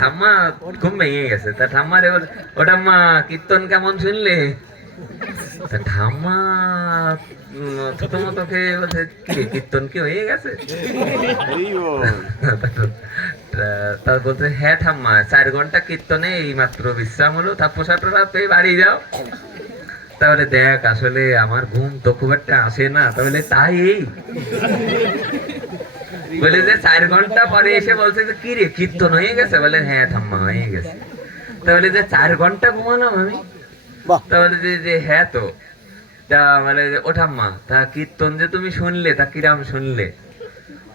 ঠাম্মা ঘুম ভেঙে গেছে, তা ঠাম্মারে ও ঠাম্মা কীর্তন কেমন শুনলে? তা ঠাম্মা থতমত খেয়ে বলছে, কি কীর্তন কি হয়ে গেছে? তা বলছে, হ্যাঁ ঠাম্মা 4 ঘন্টা কীর্তনে এই মাত্র বিশ্রাম হলো, তা পোষাটোরা পেয়ে বাড়ি যাও। তাহলে দেখ, আসলে আমার ঘুম তো খুব একটা আসে না, তাহলে তাই এই বলে যে 4 ঘন্টা পরে এসে বলছে যে কি রে কীর্তন হয়ে গেছে? বলে হ্যাঁ ঠাম্মা হয়ে গেছে। তাহলে যে 4 ঘন্টা ঘুমালাম আমি? তাহলে যে হ্যাঁ তো। তা মানে ও ঠাম্মা, তা কীর্তন যে তুমি শুনলে তা কিরাম শুনলে?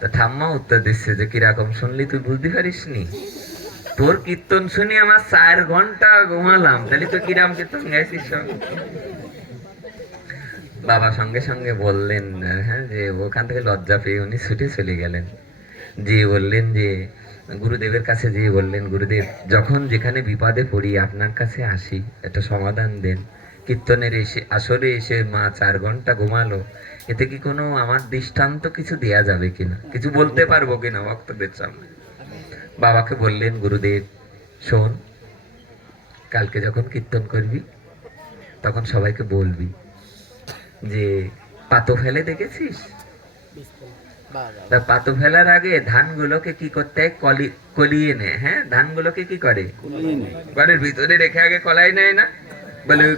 তা ঠাম্মা উত্তর দিচ্ছে যে কিরকম শুনলি তুই বুঝতে পারিস নি? তোর কীর্তন শুনে আমার 4 ঘন্টা ঘুমালাম, তাহলে তুই কিরাম কীর্তন গাইছিস? বাবা সঙ্গে সঙ্গে বললেন, হ্যাঁ, যে ওখান থেকে লজ্জা পেয়ে উনি ছুটে চলে গেলেন। যে বললেন যে গুরুদেবের কাছে যেয়ে বললেন, গুরুদেব যখন যেখানে বিপদে পড়ি আপনার কাছে আসি, একটা সমাধান দেন। কীর্তনের এসে আসরে এসে মা 4 ঘন্টা ঘুমালো, এতে কি কোনো আমার দৃষ্টান্ত কিছু দেয়া যাবে কিনা, কিছু বলতে পারবো কিনা ভক্তদের সামনে? বাবাকে বললেন, গুরুদেব শোন, কালকে যখন কীর্তন করবি তখন সবাইকে বলবি যে পাতো ফেলে দেখেছিস? তা পাতো ফেলার আগে ধানগুলোকে কি করতে হয়? কলিয়ে নেয়। হ্যাঁ, ধানগুলোকে কি করে? ঘরের ভিতরে রেখে আগে কলাই নেয় না? বলে ওই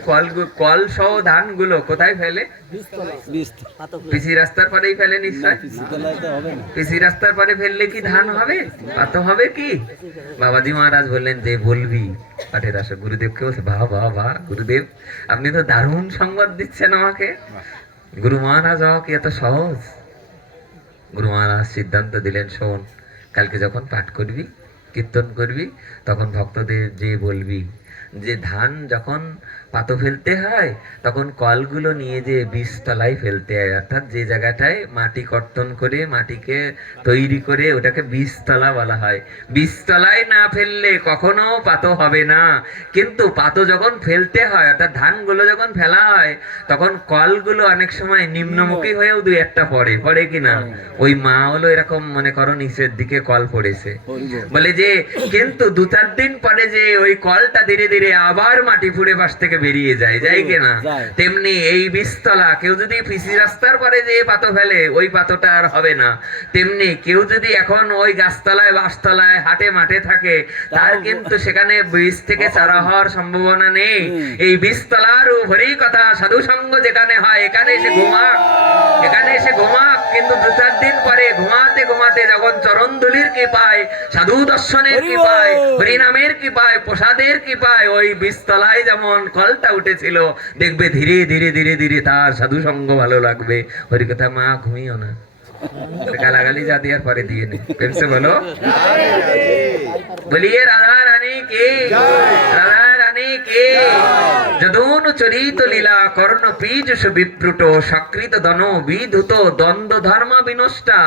কল সহ ধানগুলো কোথায় ফেলে? পিসি রাস্তার পরেই ফেলে নিশ্চয়। পিসি রাস্তার পরে ফেললে কি ধান হবে? পাতো হবে কি? বাবাজি মহারাজ বললেন যে বলবি পাঠের আসে। গুরুদেবকে বলছে, বাহ বাহ বাহ গুরুদেব, আপনি তো দারুণ সংবাদ দিচ্ছেন আমাকে। গুরু মহারাজ কি এত সহজ? গুরু মহারাজ সিদ্ধান্ত দিলেন, শোন, কালকে যখন পাঠ করবি, কীর্তন করবি, তখন ভক্তদের যে বলবি যে ধান যখন পাতো ফেলতে হয় তখন কলগুলো নিয়ে যে বীজতলায় ফেলতে হয়, অর্থাৎ যে জায়গাটায় মাটি কর্তন করে মাটিকে তৈরি করে ওটাকে বীজতলা বলা হয়। বীজতলায় না ফেললে কখনো পাতো হবে না। কিন্তু পাতো যখন ফেলতে হয়, অর্থাৎ ধানগুলো যখন ফেলা হয়, তখন কলগুলো অনেক সময় নিম্নমুখী হয়েও 2-1টা পড়ে কিনা? ওই মা হলো এরকম মনে করো নিচের দিকে কল পড়েছে, বলে যে কিন্তু 2-4 দিন পরে যে ওই কলটা ধীরে ধীরে আবার মাটি ফুঁড়ে পাশ থেকে বেরিয়ে যায় কিনা? তেমনি এই বীজতলা কেউ যদি পিসি রাস্তার পরে যে পাতো ফেলে, ওই পাতোটা আর হবে না। তেমনি কেউ যদি এখন ওই গাছতলায় বাসতলায় হাটে মাঠে থাকে, তার কিন্তু সেখানে বীজ থেকে চারা হওয়ার সম্ভাবনা নেই। এই বীজতলার উপরেই কথা, সাধু সঙ্গ যেখানে হয় এখানে এসে ঘুমাক, এখানে এসে ঘুমাক। কিন্তু 2-4 দিন পরে ঘুমাতে ঘুমাতে যখন চরণ ধুলির কি পায়, সাধু দর্শনের কি পায়, হরিনামের কি পায়, প্রসাদের কি পায়, ওই বীজতলায় যেমন কলটা উঠেছিল, দেখবে ধীরে ধীরে ধীরে ধীরে তার সাধু সঙ্গ ভালো লাগবে। হরিকথা মা ঘুমিও না, গালাগালি যা দেওয়ার পরে দিয়ে নি, পেমসে বলো বলিয়ে রাধা রানী কে, রাধা রানী কে। যদুন চরিত লীলা কর্ণ পীজ বিপ্রুট সকৃত দন বিধুত দ্বন্দ্ব ধর্ম বিনষ্টা।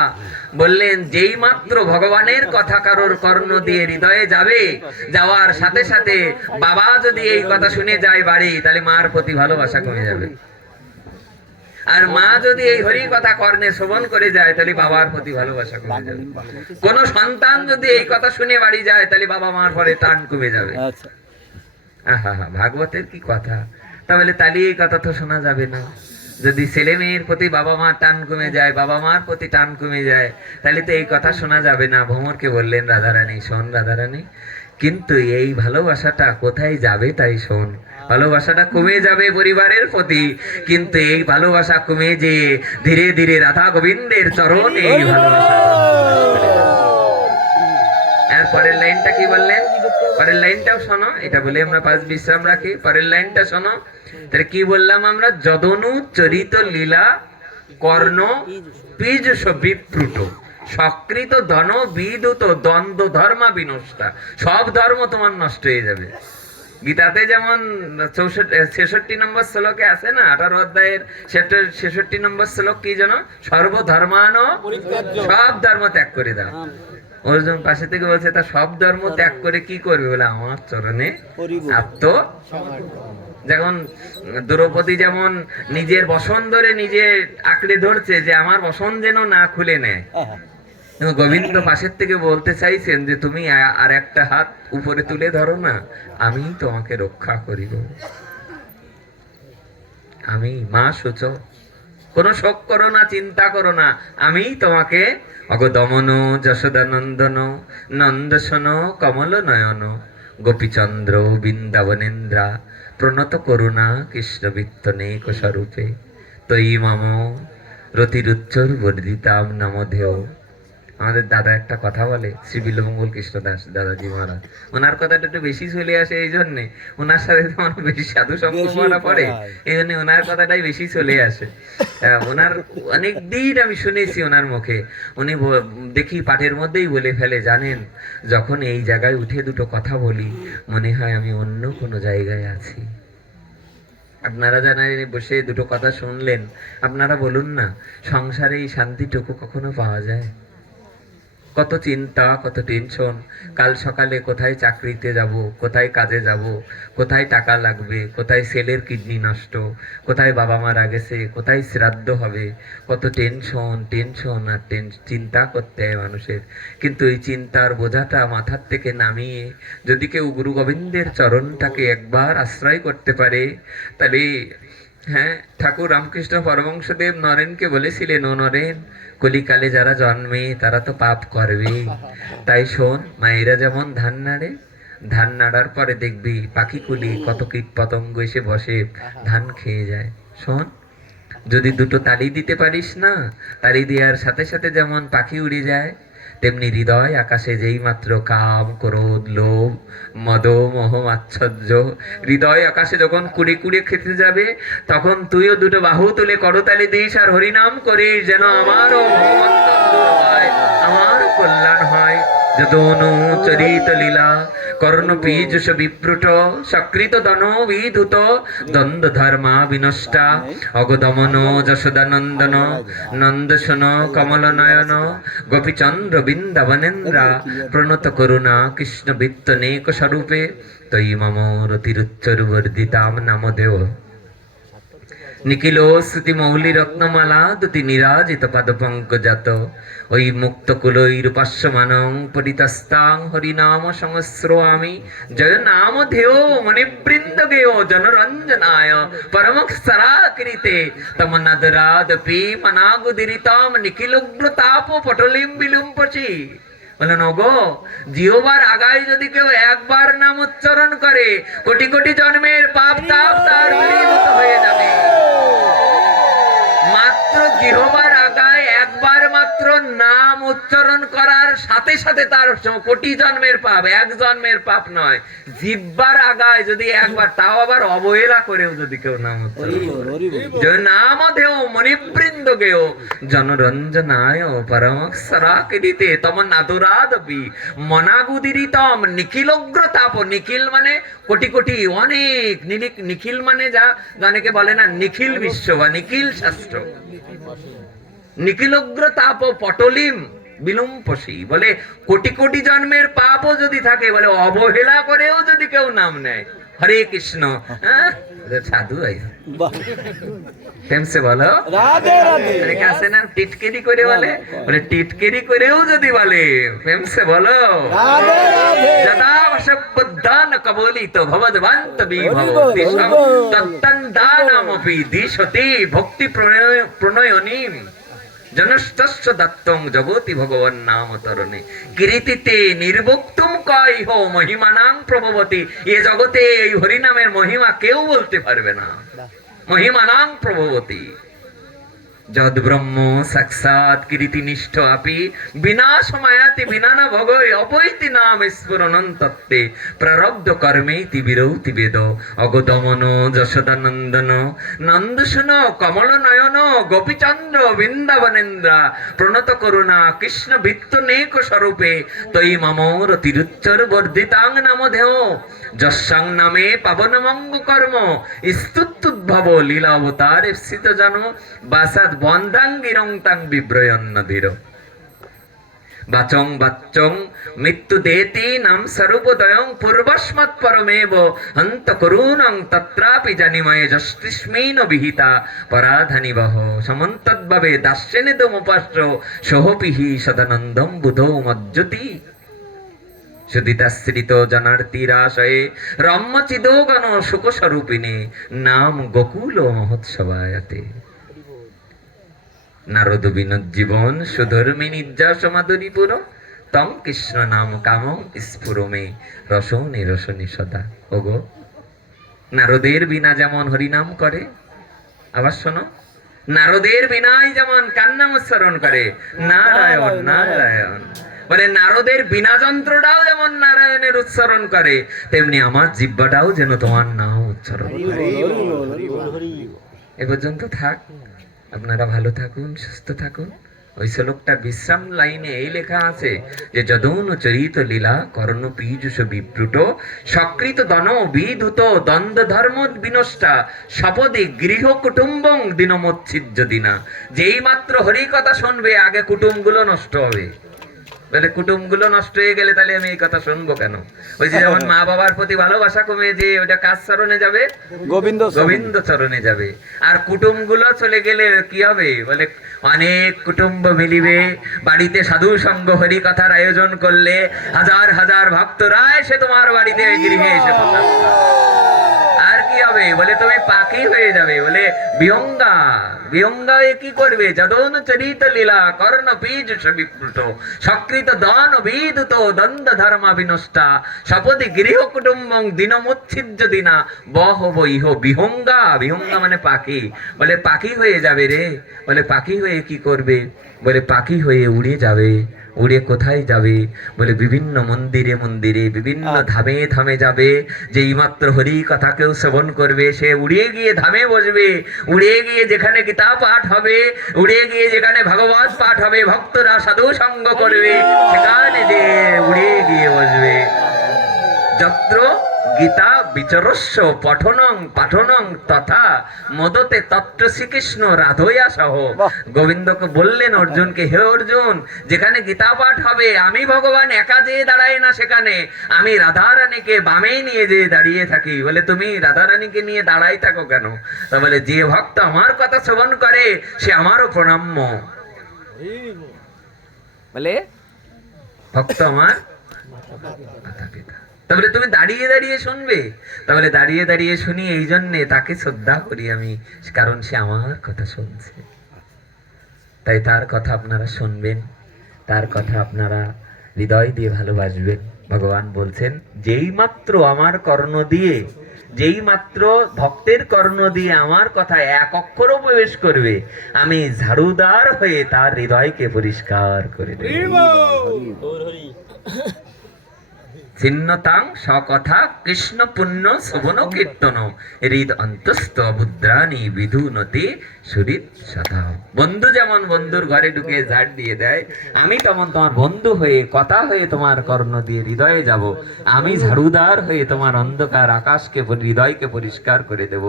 বললেন যেই মাত্র ভগবানের কথা কারোর কর্ণ দিয়ে হৃদয়ে যাবে, যাওয়ার সাথে সাথে বাবা যদি এই কথা শুনে যায় বাড়ি, তাহলে মার প্রতি ভালোবাসা কমে যাবে। আর মা যদি এই হরি কথা কর্ণে শ্রবণ করে যায়, তাহলে বাবার প্রতি ভালোবাসা কমে যাবে। কোন সন্তান যদি এই কথা শুনে বাড়ি যায়, তাহলে বাবা মার পরে টান কমে যাবে। আহা, ভাগবতের কি কথা! তাহলে এই কথা তো শোনা যাবে না। যদি ছেলে মেয়ের প্রতি বাবা মার টান কমে যায়, বাবা মার প্রতি টান কমে যায়, তাহলে তো এই কথা শোনা যাবে না। ভ্রমরকে বললেন, রাধারানী শোন, রাধারানী, কিন্তু এই ভালোবাসাটা কোথায় যাবে তাই শোন। ভালোবাসাটা কমে যাবে পরিবারের প্রতি, কিন্তু এই ভালোবাসা কমে যে ধীরে ধীরে রাধা গোবিন্দের চরণে এই ভালোবাসা। এর পরের লাইনটা কি বললেন? পরের লাইনটাও শোনো, এটা বলে আমরা 5 বিশ্রাম রাখি। পরের লাইনটা শোনো, তাহলে কি বললাম আমরা? যদনু চরিত লীলা কর্ণ পীযুষ বিপ্রুট সকৃত ধন বিদুত দ্বন্দ্ব ধর্মা বিনষ্টা। সব ধর্ম তোমার নষ্ট হয়ে যাবে। গীতাতে যেমন 66 নম্বর শ্লোকে আছে না, 18 অধ্যায়ের 66 নম্বর শ্লোক কি যেন? সর্বধর্মান, সব ধর্ম ত্যাগ করে দাও। অর্জুন পাশে থেকে বলছে, তা সব ধর্ম ত্যাগ করে কি করবে? বলে আমার চরণে আত্ম। যেমন দ্রৌপদী যেমন নিজের বসন ধরে নিজে আঁকড়ে ধরছে যে আমার বসন যেন না খুলে নেয়, এবং গোবিন্দ পাশের থেকে বলতে চাইছেন যে তুমি আর একটা হাত উপরে তুলে ধরো না, আমি তোমাকে রক্ষা করিব। আমি মা সূচ, কোন শোক করো না, চিন্তা করো না, আমি তোমাকে অগদমন যশোদানন্দন নন্দসন কমল নয়ন গোপীচন্দ্র বৃন্দাবনেন্দ্রা প্রণত করুণা কৃষ্ণ বিত্তনেক স্বরূপে তৈ মম রতিরুচ্চর বর্ধিতাম নমধেয়। আমাদের দাদা একটা কথা বলে, শ্রী বিল্বমঙ্গল কৃষ্ণ দাস দাদাজি মহারাজ, ওনার কথাটা একটু বেশি চলে আসে, এই জন্যে ওনার সাথে তো আমার বেশি সাধু সঙ্গ পড়ে, এই জন্য ওনার কথাটাই বেশি চলে আসে। ওনার অনেক দিন আমি শুনেছি ওনার মুখে, উনি দেখি পাঠের মধ্যেই বলে ফেলে, জানেন যখন এই জায়গায় উঠে দুটো কথা বলি মনে হয় আমি অন্য কোনো জায়গায় আছি। আপনারা জানেন বসে দুটো কথা শুনলেন, আপনারা বলুন না, সংসারে এই শান্তিটুকু কখনো পাওয়া যায়? কত চিন্তা, কত টেনশন, কাল সকালে কোথায় চাকরিতে যাব, কোথায় কাজে যাব, কোথায় টাকা লাগবে, কোথায় ছেলের কিডনি নষ্ট, কোথায় বাবা মারা গেছে, কোথায় শ্রাদ্ধ হবে, কত টেনশন টেনশন আর চিন্তা করতে হয় মানুষের। কিন্তু এই চিন্তার বোঝাটা মাথার থেকে নামিয়ে যদি কেউ গুরু গোবিন্দের চরণটাকে একবার আশ্রয় করতে পারে, তাহলে হ্যাঁ, ঠাকুর রামকৃষ্ণ পরমহংসদেব নরেনকে বলেছিলেন, ও নরেন, কলিকালে যারা জন্মে তারা তো পাপ করবে, তাই শোন, মায়েরা যেমন ধান নাড়ে, ধান নাড়ার পরে দেখবি পাখি কুলি কত কীট পতঙ্গ এসে বসে ধান খেয়ে যায়। শোন, যদি দুটো তালি দিতে পারিস না, তালি দেওয়ার সাথে সাথে যেমন পাখি উড়ে যায়, তেমনি হৃদয় আকাশে যেই মাত্র কাম ক্রোধ লোভ মদ মোহ আচ্ছর্য হৃদয় আকাশে যখন কুড়ে কুড়ে খেতে যাবে, তখন তুইও দুটো বাহু তুলে করতালি দিস আর হরিনাম করিস, যেন আমারও হয়, আমার কল্যাণ হয়। যদনু চরিত লীলা কর্ণ পীযুষ বিপ্রুট সকৃত দন বিধুত দ্বন্দ্ব ধর্মা বিনষ্টা অগদমন যশোদানন্দন নন্দসন কমল নয়ন গোপীচন্দ্র বৃন্দাবনেন্দ্রা প্রণত করুণা কৃষ্ণ বিত্তনেক স্বরূপে তৈ মম রতিরুচ্চর বর্ধিতাম নামদেব। নিখিল স্তুতি মৌলি রত্নমালা দুটি নিরাজিত পাদ পঙ্কজাত ওই মুক্ত কুলৈরূপাস্যমানং পরিতস্তাং হরিনাম সংশ্রয়ামি জয় নাম ধেয় মণিবৃন্দ গেয় জনরঞ্জনায় পরমক্ষরাকৃতে তম নদরাদপি মনাগুদিরিতাম নিখিলোগ্র তাপ পটলিম বিলুম্পচি। বলেন, ওগো, জিহ্বার আগায় যদি কেউ একবার নাম উচ্চারণ করে, কোটি কোটি জন্মের পাপ তাপ তার দূরীভূত হয়ে যাবে। মাত্র জিহ্বার আগায় একবার মাত্র নাম উচ্চারণ করার সাথে সাথে তার কোটি জন্মের পাপ, এক জন্মের পাপ নয়, জিহ্বার আগায় যদি একবার, তাও আবার অবহেলা করেও যদি কেউ নাম উচ্চারণ করে, নাম দেও মণিবৃন্দ গেও জনরঞ্জনায় পরমক্ষরাকৃতে তম নাদুরাদপি মনাগুদিরিতম নিখিলোগ্র তাপ। নিখিল মানে কোটি কোটি, অনেক, নিখিল মানে যা অনেকে বলে না নিখিল বিশ্ব বা নিখিল শাস্ত্র, নিখিলোগ্র তাপ পটলিম বিলুম্পসি, বলে কোটি কোটি জন্মের পাপও যদি থাকে, বলে অবহেলা করেও যদি কেউ নাম নেয়, হরে কৃষ্ণ, সাধু প্রেম সে বলো রাধে রাধে, কাছে না টিটকেরি করে বলে, বলে টিটকেরি করেও যদি বলে প্রেম সে বলো রাধে রাধে, যদা বশবুদ্ধান কবলিত ভবদ্ভান্ত বিভব তত্তন্দানামপি দিশতি ভক্তি প্রণয়নীম জনস্তস্য দত্তং জগতি ভগবান নাম তরণে কীর্তিতে নির্বক্তুম কইহ মহিমানাং প্রভবতী। এ জগতে এই হরিনামের মহিমা কেউ বলতে পারবে না। মহিমানাং প্রভবতী যদ ব্রহ্ম সাক্ষাৎ কীর্তিনিষ্ঠ আপি বিনাশমায়াতি বিনানা ভগৈ অপৈতি নাম স্ফুরণং তত্ত্বে প্রারব্ধ কর্মেতি বিরৌতি বেদ অগদমন যশোদানন্দন নন্দসুন কমল নয়ন গোপীচন্দ্র বৃন্দাবনেন্দ্রা প্রণত করুণা কৃষ্ণ বিত্তনেক স্বরূপে তৈ মম রতিরুচ্চর বর্ধিতাং নামধেয় যস্যাং নামে পাবন মঙ্গ কর্ম স্তুত্যুদ্ভব লীলা অবতার স্থিত জন বাসাদ বন্দাঙ্গিরং তাং বিব্রয়ন্ন ধীর। বাচং বাচ্চং মৃত্যু দেতি নাম সর্বদয়ং পূর্বস্মৎ পরমেব হন্ত করুণং তত্রাপি জানিময়ে যষ্টিস্মেন বিহিতা পরাধানি বহ সমন্তদ্ভাবে দাস্যেনেদমুপাস্য সোহপিহি সদানন্দম বুধৌ মজ্জতি সুদিতাশ্রিত জনার্তিরাশয়ে রম্যচিদোগণ সুখস্বরূপিণী নাম গোকুল মহোৎসবায়তে নারদ বিনোদ জীবন সুধর্মী নির্যাস মাধুরীপুর তম কৃষ্ণ নাম কাম স্ফুরমে রসনে রসনে সদা। ওগো, নারদের বিনা যেমন হরিনাম করে, আবার শোনো, নারদের বিনাই যেমন কান্নাম উচ্চারণ করে নারায়ণ নারায়ণ, বলে নারদের বিনা যন্ত্রটাও যেমন নারায়ণের উচ্চারণ করে, তেমনি আমার জিহ্বাটাও যেন তোমার নাম উচ্চারণ করে। এ পর্যন্ত থাক, আপনারা ভালো থাকুন, সুস্থ থাকুন। ওই শ্লোকটা বিশ্রাম লাইনে এই লেখা আছে যে যদৌন চরিত লীলা কর্ণ পীযুষ বিপ্লুট সকৃত দন বিধুত দ্বন্দ্ব ধর্ম বিনষ্টা সপদে গৃহ কুটুম্বং দিনমচ্ছিদ্য দিনা। যেই মাত্র হরি কথা শুনবে আগে কুটুমগুলো নষ্ট হবে। বলে কুটুমগুলো নষ্ট হয়ে গেলে তাহলে আমি এই কথা শুনবো কেন? ওই যে যেমন মা বাবার প্রতি ভালোবাসা কমে যে ওটা কার চরণে যাবে? গোবিন্দ চরণে যাবে। আর কুটুমগুলো চলে গেলে কি হবে? বলে অনেক কুটুম্ব মিলিবে, বাড়িতে সাধু সঙ্গ হরি কথার আয়োজন করলে হাজার হাজার ভক্তরা এসে তোমার বাড়িতে গৃহে এসে পৌঁছাবে। আর কি হবে? বলে তুমি পাখি হয়ে যাবে। বলে বিহঙ্গা, বিহঙ্গা কি করবে? যদৌন চরিত লীলা কর্ণ পীযুষ বিপ্লুট সকৃত দন বিদুত দ্বন্দ্ব ধর্ম বিনষ্টা সপদি গৃহ কুটুম্বং দিনমুচ্ছিদ্য দিনা বহ বইহ বিহঙ্গা। বিহঙ্গা মানে পাখি। বলে পাখি হয়ে যাবে রে। বলে পাখি হয়ে কি করবে? বলে পাখি হয়ে উড়ে যাবে। উড়ে কোথায় যাবে? বলে বিভিন্ন মন্দিরে মন্দিরে, বিভিন্ন ধামে ধামে যাবে। যেই মাত্র হরি কথা কেউ শ্রবণ করবে সে উড়ে গিয়ে ধামে বসবে। উড়ে গিয়ে যেখানে গীতা পাঠ হবে, উড়ে গিয়ে যেখানে ভাগবত পাঠ হবে, ভক্তরা সাধু সঙ্গ করবে, সেখানে যে উড়ে গিয়ে বসবে। যত্র গীতা বিচরস্য পঠনং পাঠনং তথা মদতে তত্র শ্রীকৃষ্ণ রাধয়া সহ। গোবিন্দকে বললেন অর্জুনকে, হে অর্জুন, যেখানে গীতা পাঠ হবে আমি ভগবান একা যেয়ে দাঁড়াই না, সেখানে আমি রাধারানীকে বামে নিয়ে যেয়ে দাঁড়িয়ে থাকি। বলে তুমি রাধারানীকে নিয়ে দাঁড়াই থাকো কেন? তা বলে যে ভক্ত আমার কথা শ্রবণ করে সে আমারও প্রণাম্য। বলে ভক্ত আমার মাতা পিতা। তাহলে তুমি দাঁড়িয়ে দাঁড়িয়ে শুনবে? তাহলে দাঁড়িয়ে দাঁড়িয়ে শুনি এই জন্যে তাকে শ্রদ্ধা করি আমি, কারণ সে আমার কথা শুনছে। তাই তার কথা আপনারা শুনবেন, তার কথা আপনারা হৃদয় দিয়ে ভালোবাসবেন। ভগবান বলছেন যেই মাত্র আমার কর্ণ দিয়ে, যেই মাত্র ভক্তের কর্ণ দিয়ে আমার কথা এক অক্ষরও প্রবেশ করবে, আমি ঝাড়ুদার হয়ে তার হৃদয়কে পরিষ্কার করে দেব। ছিন্নতাং সকথা কৃষ্ণ পুণ্য শোভন কীর্তন হৃদ অন্তস্থ বুদ্রাণী বিধুনতি সুরিত সদা। বন্ধু যেমন বন্ধুর ঘরে ঢুকে ঝাড় দিয়ে দেয়, আমি তেমন তোমার বন্ধু হয়ে কথা হয়ে তোমার কর্ণ দিয়ে হৃদয়ে যাব। আমি ঝাড়ুদার হয়ে তোমার অন্ধকার আকাশকে হৃদয়কে পরিষ্কার করে দেব,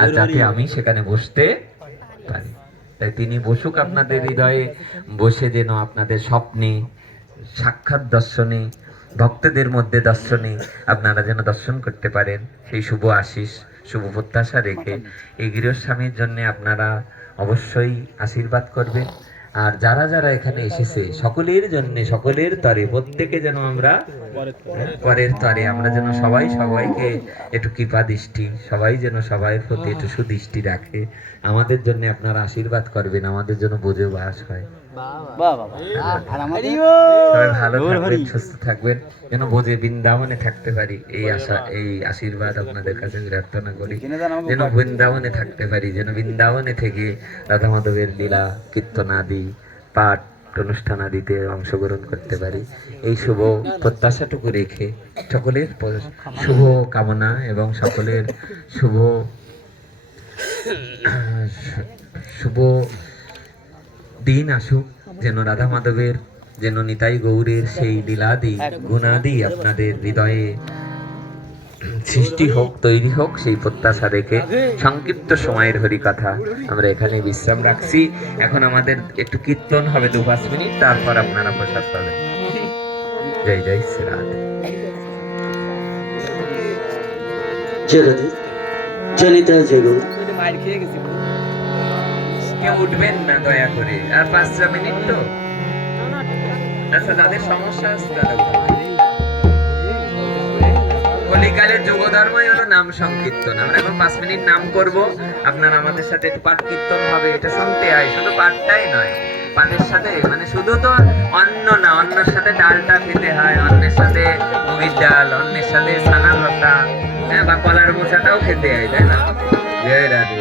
আর যাতে আমি সেখানে বসতে পারি। তাই তিনি বসুক আপনাদের হৃদয়ে, বসে যেন আপনাদের স্বপ্নে, সাক্ষাৎ দর্শনে, ভক্তদের মধ্যে দর্শনে আপনারা যেন দর্শন করতে পারেন, সেই শুভ আশিস, শুভ প্রত্যাশা রেখে এই গৃহস্বামীর জন্য আপনারা অবশ্যই আশীর্বাদ করবেন। আর যারা যারা এখানে এসেছে সকলের জন্য, সকলের তরে, প্রত্যেকে যেন আমরা পরের তরে আমরা যেন সবাই সবাইকে একটু কৃপা দৃষ্টি, সবাই যেন সবাইয়ের প্রতি একটু সুদৃষ্টি রাখে। আমাদের জন্য আপনারা আশীর্বাদ করবেন, আমাদের জন্য বোঝে বাস হয়। সবাই ভালো থাকবেন, সুস্থ থাকবেন, যেন বোঝে বৃন্দাবনে থাকতে পারি, এই আশা, এই আশীর্বাদ আপনাদের কাছে প্রার্থনা করি। যেন বৃন্দাবনে থাকতে পারি, যেন বৃন্দাবনে থেকে রাধা মাধবের লীলা কীর্তন আদি পাঠ অনুষ্ঠান আদিতে অংশগ্রহণ করতে পারি, এই শুভ প্রত্যাশাটুকু রেখে সকলের শুভ কামনা এবং সকলের শুভ শুভ দিন আসুক। যেন রাধা মাধবের, যেন নিতাই গৌরের সেই লীলাদি গুণাদি আপনাদের হৃদয়ে সৃষ্টি হোক, তৈরি হোক, সেই প্রত্যাশা রেখে সংক্ষিপ্ত সময়ের হরিকথা আমরা এখানে বিশ্রাম রাখছি। এখন আমাদের একটু কীর্তন হবে 2-5 মিনিট, তারপর আপনারা প্রসাদ পাবেন। জয় জয় শ্রী রাধে। জগতে জনিতা জগৎ কেউ উঠবেন না দয়া করে, আর 5 মিনিট তো। আচ্ছা, যাদের সমস্যা আছে তারা উঠবেন। কলিকালের যুগ ধর্মই হলো নাম সংকীর্তন। আমরা এখন 5 মিনিট নাম করব, আপনারা আমাদের সাথে একটু পাঠ কীর্তন হবে, এটা শুনতে হয়। শুধু পাঠটাই নয়, পাঠের সাথে মানে শুধু তো অন্ন না, অন্যের সাথে ডালটা খেতে হয়, অন্যের সাথে মুগের ডাল, অন্যের সাথে ছানার লতা, হ্যাঁ, বা কলার মোচাটাও খেতে হয়, তাই না? জয় রাধে।